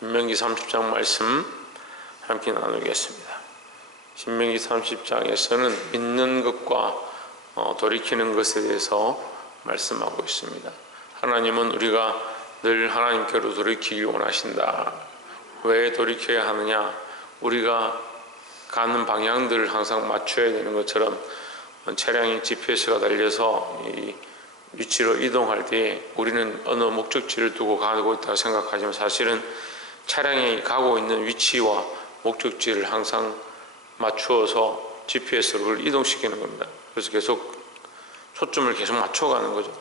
신명기 30장 말씀 함께 나누겠습니다. 신명기 30장에서는 믿는 것과 돌이키는 것에 대해서 말씀하고 있습니다. 하나님은 우리가 늘 하나님께로 돌이키길 원하신다. 왜 돌이켜야 하느냐? 우리가 가는 방향들을 항상 맞춰야 되는 것처럼 차량이 GPS가 달려서 이 위치로 이동할 때 우리는 어느 목적지를 두고 가고 있다고 생각하지만 사실은 차량이 가고 있는 위치와 목적지를 항상 맞추어서 GPS로 그걸 이동시키는 겁니다. 그래서 계속 초점을 계속 맞춰가는 거죠.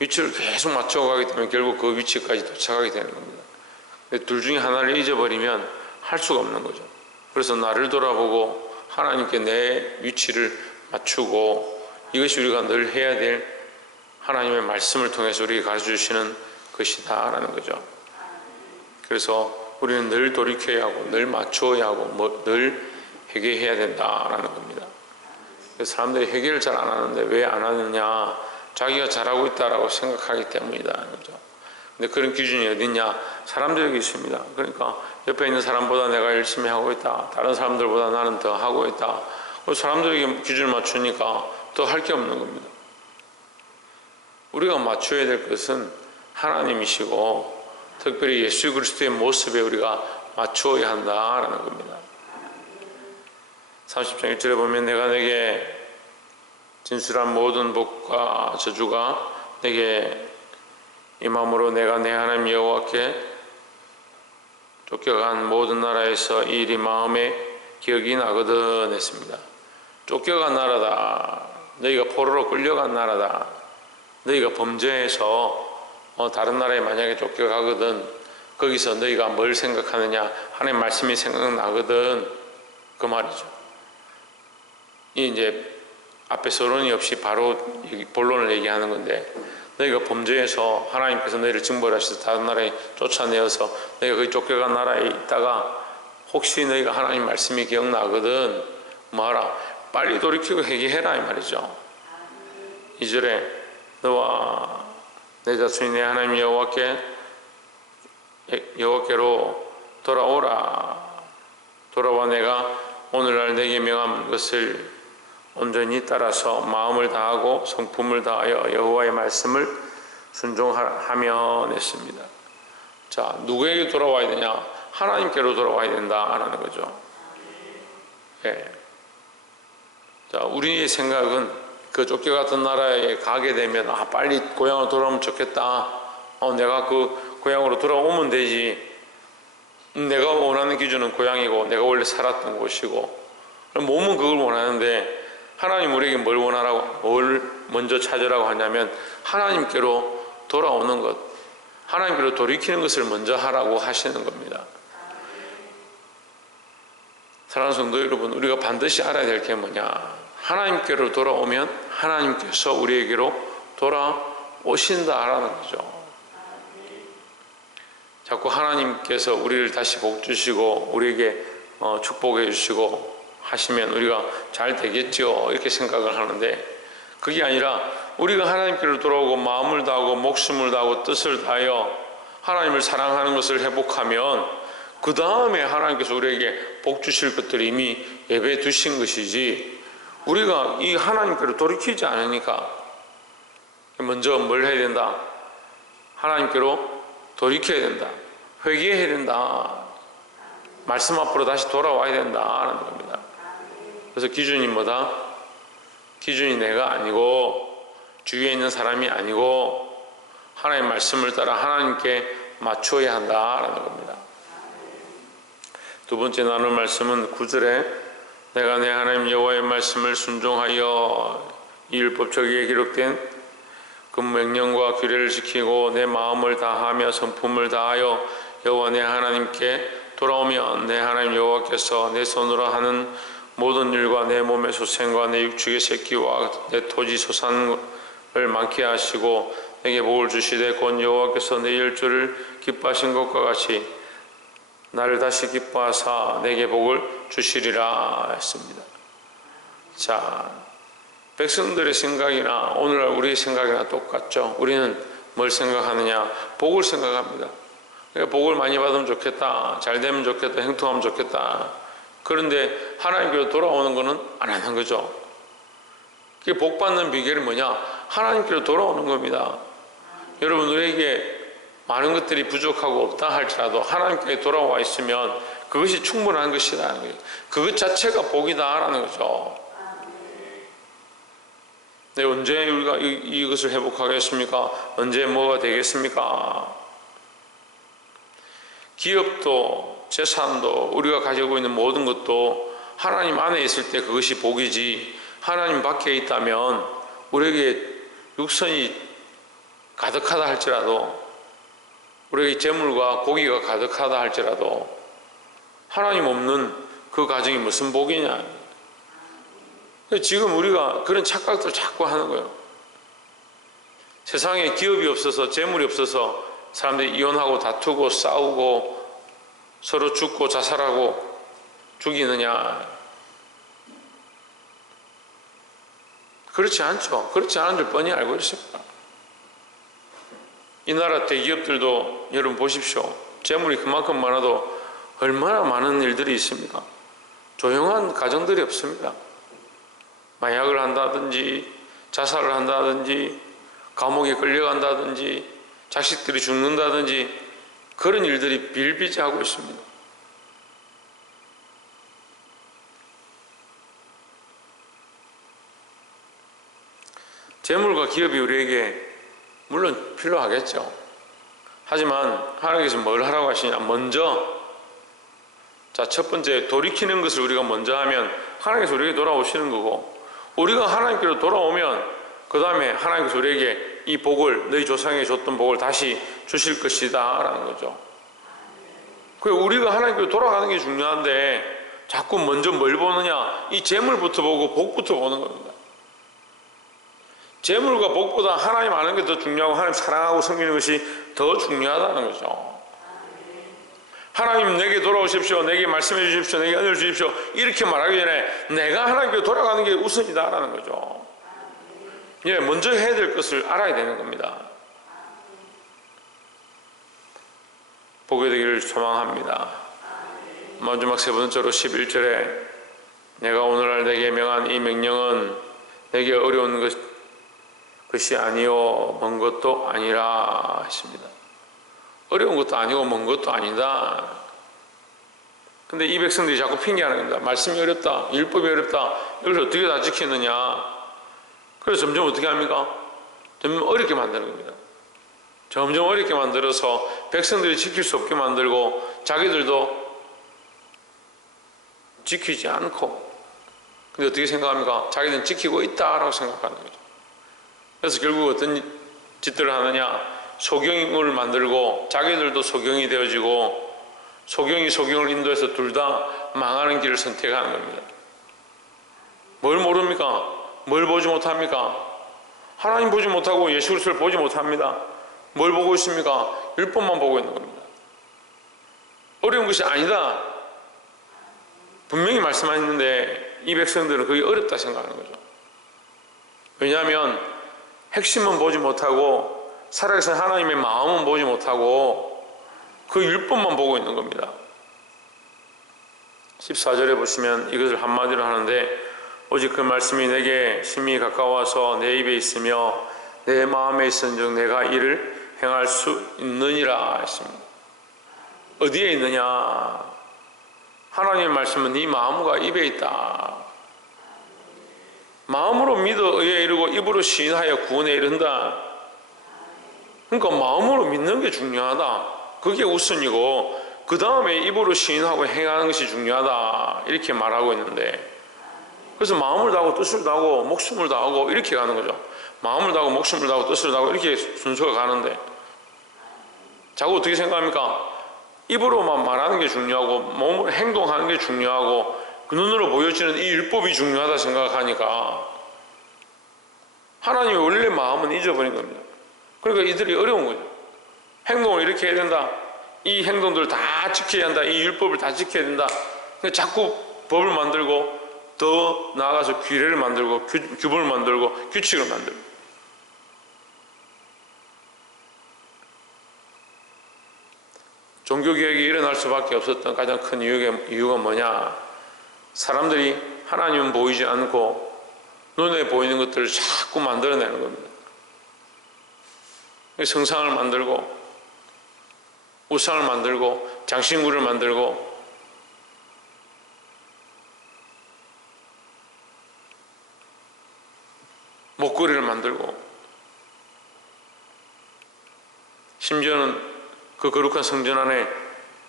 위치를 계속 맞춰가기 때문에 결국 그 위치까지 도착하게 되는 겁니다. 둘 중에 하나를 잊어버리면 할 수가 없는 거죠. 그래서 나를 돌아보고 하나님께 내 위치를 맞추고, 이것이 우리가 늘 해야 될 하나님의 말씀을 통해서 우리에게 가르쳐 주시는 것이다 라는 거죠. 그래서 우리는 늘 돌이켜야 하고 늘 맞춰야 하고 늘 회개해야 된다라는 겁니다. 사람들이 회개를 잘 안 하는데 왜 안 하느냐? 자기가 잘하고 있다라고 생각하기 때문이다라는 거죠. 근데 그런 기준이 어딨냐? 사람들에게 있습니다. 그러니까 옆에 있는 사람보다 내가 열심히 하고 있다, 다른 사람들보다 나는 더 하고 있다, 사람들에게 기준을 맞추니까 더 할 게 없는 겁니다. 우리가 맞춰야 될 것은 하나님이시고 특별히 예수 그리스도의 모습에 우리가 맞추어야 한다라는 겁니다. 30장 1절에 보면 내가 내게 진술한 모든 복과 저주가 내게 임함으로 내가 내 하나님 여호와께 쫓겨간 모든 나라에서 이 일이 마음에 기억이 나거든 했습니다. 쫓겨간 나라다, 너희가 포로로 끌려간 나라다, 너희가 범죄해서 다른 나라에 만약에 쫓겨가거든 거기서 너희가 뭘 생각하느냐? 하나님 말씀이 생각나거든, 그 말이죠. 이 이제 앞에 서론이 없이 바로 본론을 얘기하는 건데, 너희가 범죄해서 하나님께서 너희를 징벌하셔서 다른 나라에 쫓아내어서 너희가 거기 쫓겨간 나라에 있다가 혹시 너희가 하나님 말씀이 기억나거든 뭐하라? 빨리 돌이키고 회개해라 이 말이죠. 2절에 너와 내 자손이 내 하나님 여호와께로 돌아오라. 돌아와 내가 오늘날 내게 명한 것을 온전히 따라서 마음을 다하고 성품을 다하여 여호와의 말씀을 순종하면 했습니다. 자, 누구에게 돌아와야 되냐? 하나님께로 돌아와야 된다라는 거죠. 예. 자, 우리의 생각은 그 쫓겨갔던 나라에 가게 되면 빨리 고향으로 돌아오면 좋겠다. 내가 그 고향으로 돌아오면 되지. 내가 원하는 기준은 고향이고 내가 원래 살았던 곳이고 몸은 그걸 원하는데 하나님 우리에게 뭘 원하라고, 뭘 먼저 찾으라고 하냐면 하나님께로 돌아오는 것, 하나님께로 돌이키는 것을 먼저 하라고 하시는 겁니다. 사랑하는 성도 여러분, 우리가 반드시 알아야 될 게 뭐냐? 하나님께로 돌아오면 하나님께서 우리에게로 돌아오신다라는 거죠. 자꾸 하나님께서 우리를 다시 복 주시고 우리에게 축복해 주시고 하시면 우리가 잘 되겠죠 이렇게 생각을 하는데, 그게 아니라 우리가 하나님께로 돌아오고 마음을 다하고 목숨을 다하고 뜻을 다하여 하나님을 사랑하는 것을 회복하면 그 다음에 하나님께서 우리에게 복 주실 것들을 이미 예배해 두신 것이지, 우리가 이 하나님께로 돌이키지 않으니까 먼저 뭘 해야 된다? 하나님께로 돌이켜야 된다, 회개해야 된다, 말씀 앞으로 다시 돌아와야 된다라는 겁니다. 그래서 기준이 뭐다? 기준이 내가 아니고 주위에 있는 사람이 아니고 하나님의 말씀을 따라 하나님께 맞춰야 한다라는 겁니다. 두 번째 나눌 말씀은 9절에 내가 내 하나님 여호와의 말씀을 순종하여 이 율법책에 기록된 그 명령과 규례를 지키고 내 마음을 다하며 성품을 다하여 여호와 내 하나님께 돌아오면 내 하나님 여호와께서 내 손으로 하는 모든 일과 내 몸의 소생과 내 육축의 새끼와 내 토지 소산을 많게 하시고 내게 복을 주시되 곧 여호와께서 내 열조를 기뻐하신 것과 같이 나를 다시 기뻐하사 내게 복을 주시리라 했습니다. 자, 백성들의 생각이나 오늘날 우리의 생각이나 똑같죠. 우리는 뭘 생각하느냐? 복을 생각합니다. 그러니까 복을 많이 받으면 좋겠다, 잘 되면 좋겠다, 행통하면 좋겠다. 그런데 하나님께로 돌아오는 것은 안 하는 거죠. 그게 복 받는 비결이 뭐냐? 하나님께로 돌아오는 겁니다. 여러분, 우리에게 많은 것들이 부족하고 없다 할지라도 하나님께 돌아와 있으면 그것이 충분한 것이라는 거예요. 그것 자체가 복이다라는 거죠. 네, 언제 우리가 이것을 회복하겠습니까? 언제 뭐가 되겠습니까? 기업도 재산도 우리가 가지고 있는 모든 것도 하나님 안에 있을 때 그것이 복이지, 하나님 밖에 있다면 우리에게 육선이 가득하다 할지라도, 우리에게 재물과 고기가 가득하다 할지라도 하나님 없는 그 가정이 무슨 복이냐. 지금 우리가 그런 착각들 자꾸 하는 거예요. 세상에 기업이 없어서, 재물이 없어서 사람들이 이혼하고 다투고 싸우고 서로 죽고 자살하고 죽이느냐. 그렇지 않죠. 그렇지 않은 줄 뻔히 알고 있습니다. 이 나라 대기업들도 여러분 보십시오. 재물이 그만큼 많아도 얼마나 많은 일들이 있습니까? 조용한 가정들이 없습니다. 마약을 한다든지 자살을 한다든지 감옥에 끌려간다든지 자식들이 죽는다든지 그런 일들이 비일비재하고 있습니다. 재물과 기업이 우리에게 물론 필요하겠죠. 하지만 하나님께서 뭘 하라고 하시냐? 먼저, 자, 첫 번째 돌이키는 것을 우리가 먼저 하면 하나님께서 우리에게 돌아오시는 거고, 우리가 하나님께로 돌아오면 그 다음에 하나님께서 우리에게 이 복을, 너희 조상에게 줬던 복을 다시 주실 것이다 라는 거죠. 우리가 하나님께로 돌아가는 게 중요한데 자꾸 먼저 뭘 보느냐? 이 재물부터 보고 복부터 보는 겁니다. 재물과 복보다 하나님 아는 게 더 중요하고 하나님 사랑하고 섬기는 것이 더 중요하다는 거죠. 하나님 내게 돌아오십시오, 내게 말씀해 주십시오, 내게 은혜를 주십시오 이렇게 말하기 전에 내가 하나님께 돌아가는 게 우선이다라는 거죠. 예, 먼저 해야 될 것을 알아야 되는 겁니다. 보게 되기를 소망합니다. 마지막 세 번째로 11절에 내가 오늘날 내게 명한 이 명령은 내게 어려운 것이 아니요 먼 것도 아니라 하십니다. 어려운 것도 아니고 먼 것도 아니다. 근데 이 백성들이 자꾸 핑계하는 겁니다. 말씀이 어렵다, 율법이 어렵다, 이걸 어떻게 다 지켰느냐. 그래서 점점 어떻게 합니까? 점점 어렵게 만드는 겁니다. 점점 어렵게 만들어서 백성들이 지킬 수 없게 만들고 자기들도 지키지 않고, 근데 어떻게 생각합니까? 자기들은 지키고 있다라고 생각하는 거죠. 그래서 결국 어떤 짓들을 하느냐? 소경을 만들고 자기들도 소경이 되어지고 소경이 소경을 인도해서 둘 다 망하는 길을 선택하는 겁니다. 뭘 모릅니까? 뭘 보지 못합니까? 하나님 보지 못하고 예수 그리스도를 보지 못합니다. 뭘 보고 있습니까? 율법만 보고 있는 겁니다. 어려운 것이 아니다 분명히 말씀하셨는데 이 백성들은 그게 어렵다 생각하는 거죠. 왜냐하면 핵심은 보지 못하고 살아계신 하나님의 마음은 보지 못하고 그 율법만 보고 있는 겁니다. 14절에 보시면 이것을 한마디로 하는데 오직 그 말씀이 내게 심히 가까워서 내 입에 있으며 내 마음에 있은즉 내가 이를 행할 수 있느니라 했습니다. 어디에 있느냐? 하나님의 말씀은 네 마음과 입에 있다. 마음으로 믿어 의에 이르고 입으로 시인하여 구원에 이른다. 그러니까 마음으로 믿는 게 중요하다. 그게 우선이고 그 다음에 입으로 시인하고 행하는 것이 중요하다. 이렇게 말하고 있는데, 그래서 마음을 다하고 뜻을 다하고 목숨을 다하고 이렇게 가는 거죠. 마음을 다하고 목숨을 다하고 뜻을 다하고 이렇게 순서가 가는데 자꾸 어떻게 생각합니까? 입으로만 말하는 게 중요하고 몸으로 행동하는 게 중요하고 그 눈으로 보여지는 이 율법이 중요하다 생각하니까 하나님의 원래 마음은 잊어버린 겁니다. 그러니까 이들이 어려운 거죠. 행동을 이렇게 해야 된다, 이 행동들을 다 지켜야 한다, 이 율법을 다 지켜야 된다. 그러니까 자꾸 법을 만들고 더 나아가서 규례를 만들고 규범을 만들고 규칙을 만들고. 종교개혁이 일어날 수밖에 없었던 가장 큰 이유가 뭐냐? 사람들이 하나님은 보이지 않고 눈에 보이는 것들을 자꾸 만들어내는 겁니다. 성상을 만들고 우상을 만들고 장신구를 만들고 목걸이를 만들고 심지어는 그 거룩한 성전 안에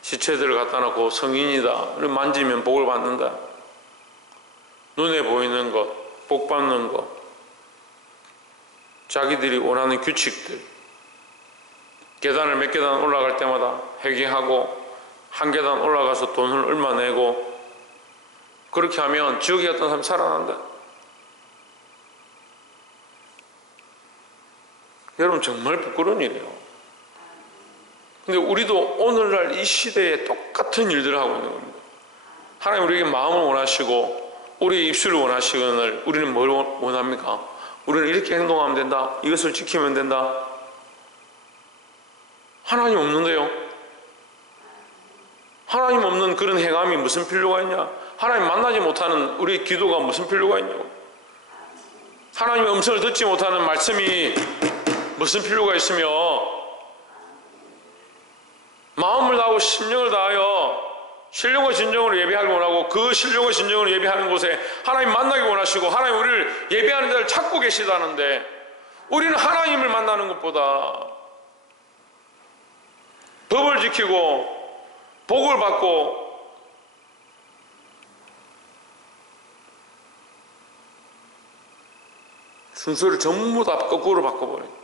시체들을 갖다 놓고 성인이다, 만지면 복을 받는다, 눈에 보이는 것, 복 받는 것, 자기들이 원하는 규칙들, 계단을 몇 계단 올라갈 때마다 회개하고 한 계단 올라가서 돈을 얼마 내고 그렇게 하면 지옥에 갔던 사람이 살아난다. 여러분 정말 부끄러운 일이에요. 근데 우리도 오늘날 이 시대에 똑같은 일들을 하고 있는 겁니다. 하나님 우리에게 마음을 원하시고 우리의 입술을 원하시거늘 우리는 뭘 원합니까? 우리는 이렇게 행동하면 된다, 이것을 지키면 된다. 하나님 없는데요? 하나님 없는 그런 행함이 무슨 필요가 있냐? 하나님 만나지 못하는 우리의 기도가 무슨 필요가 있냐고. 하나님의 음성을 듣지 못하는 말씀이 무슨 필요가 있으며, 마음을 다하고 심령을 다하여 신령과 진정으로 예배하기 원하고 그 신령과 진정으로 예배하는 곳에 하나님 만나기 원하시고 하나님 우리를 예배하는 자를 찾고 계시다는데, 우리는 하나님을 만나는 것보다 법을 지키고 복을 받고 순서를 전부 다 거꾸로 바꿔버려요.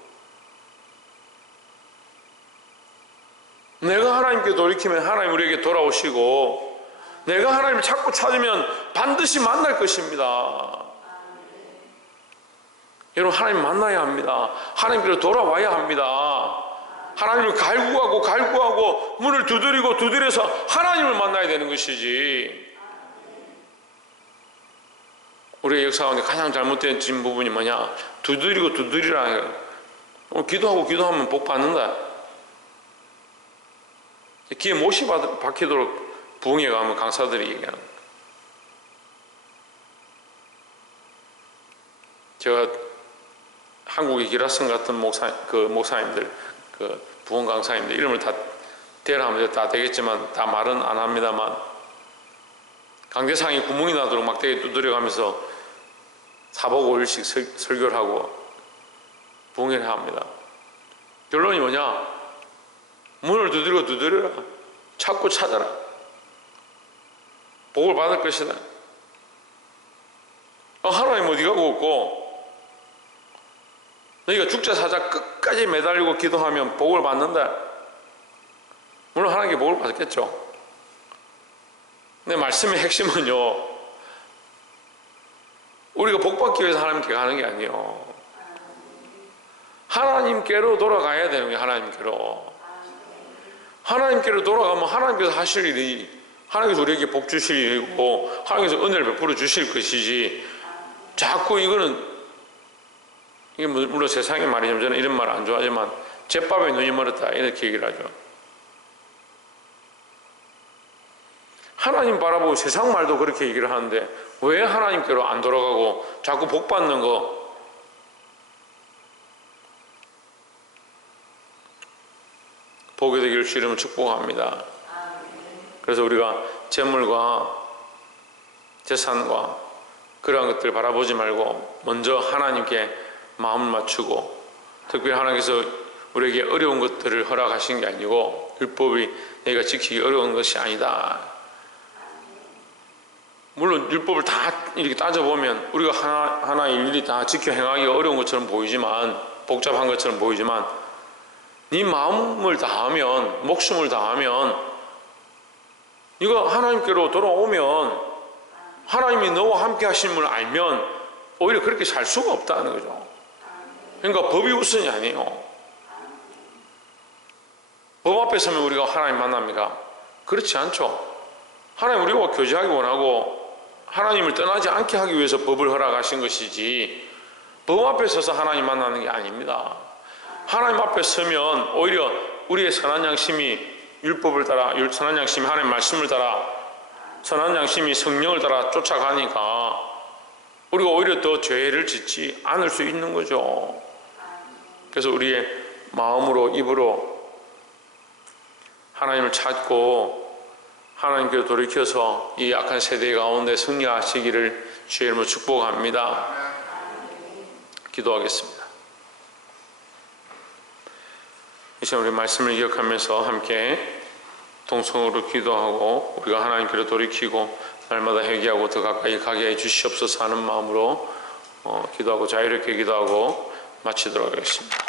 내가 하나님께 돌이키면 하나님 우리에게 돌아오시고, 내가 하나님을 자꾸 찾으면 반드시 만날 것입니다. 여러분, 하나님 만나야 합니다. 하나님께로 돌아와야 합니다. 하나님을 갈구하고 문을 두드려서 하나님을 만나야 되는 것이지. 우리의 역사 가운데 가장 잘못된 부분이 뭐냐? 두드리라 해요. 기도하면 복 받는다. 귀에 못이 박히도록 부흥회 가면 강사들이 얘기하는 거예요. 제가 한국의 기라성 같은 목사님들, 부흥 강사님들 이름을 다 대라하면 다 되겠지만 다 말은 안 합니다만, 강대상에 구멍이 나도록 막대기 두드려가면서 4박 5일씩 설교를 하고 부흥회를 합니다. 결론이 뭐냐? 문을 두드려라. 찾고 찾아라. 복을 받을 것이다. 하나님 어디 가고 없고, 너희가 죽자 사자 끝까지 매달리고 기도하면 복을 받는다. 물론 하나님께 복을 받겠죠. 근데 말씀의 핵심은요, 우리가 복 받기 위해서 하나님께 가는 게 아니에요. 하나님께로 돌아가야 되는 거예요. 하나님께로 돌아가면 하나님께서 하실 일이, 하나님께서 우리에게 복 주실 일이고 하나님께서 은혜를 베풀어 주실 것이지, 자꾸 이게 물론 세상의 말이지만 저는 이런 말 안 좋아하지만 잿밥에 눈이 멀었다 이렇게 얘기를 하죠. 하나님 바라보고 세상 말도 그렇게 얘기를 하는데 왜 하나님께로 안 돌아가고 자꾸 복 받는 거, 복이 되기를 주 이름으로 축복합니다. 그래서 우리가 재물과 재산과 그러한 것들을 바라보지 말고 먼저 하나님께 마음을 맞추고, 특별히 하나님께서 우리에게 어려운 것들을 허락하신 게 아니고 율법이 내가 지키기 어려운 것이 아니다. 물론 율법을 다 이렇게 따져보면 우리가 하나하나 일일이 다 지켜 행하기가 어려운 것처럼 보이지만, 복잡한 것처럼 보이지만, 네 마음을 다하면, 목숨을 다하면, 네가 하나님께로 돌아오면, 하나님이 너와 함께 하심을 알면 오히려 그렇게 살 수가 없다는 거죠. 그러니까 법이 우선이 아니에요. 법 앞에 서면 우리가 하나님 만납니까? 그렇지 않죠. 하나님 우리와 교제하기 원하고 하나님을 떠나지 않게 하기 위해서 법을 허락하신 것이지, 법 앞에 서서 하나님 만나는 게 아닙니다. 하나님 앞에 서면 오히려 우리의 선한 양심이 율법을 따라, 선한 양심이 하나님의 말씀을 따라, 선한 양심이 성령을 따라 쫓아가니까 우리가 오히려 더 죄를 짓지 않을 수 있는 거죠. 그래서 우리의 마음으로, 입으로 하나님을 찾고 하나님께로 돌이켜서 이 악한 세대 가운데 승리하시기를 주의 이름으로 축복합니다. 기도하겠습니다. 이 시간 우리 말씀을 기억하면서 함께 동성으로 기도하고 우리가 하나님께로 돌이키고 날마다 회개하고 더 가까이 가게 해 주시옵소서 하는 마음으로 기도하고 자유롭게 기도하고 마치도록 하겠습니다.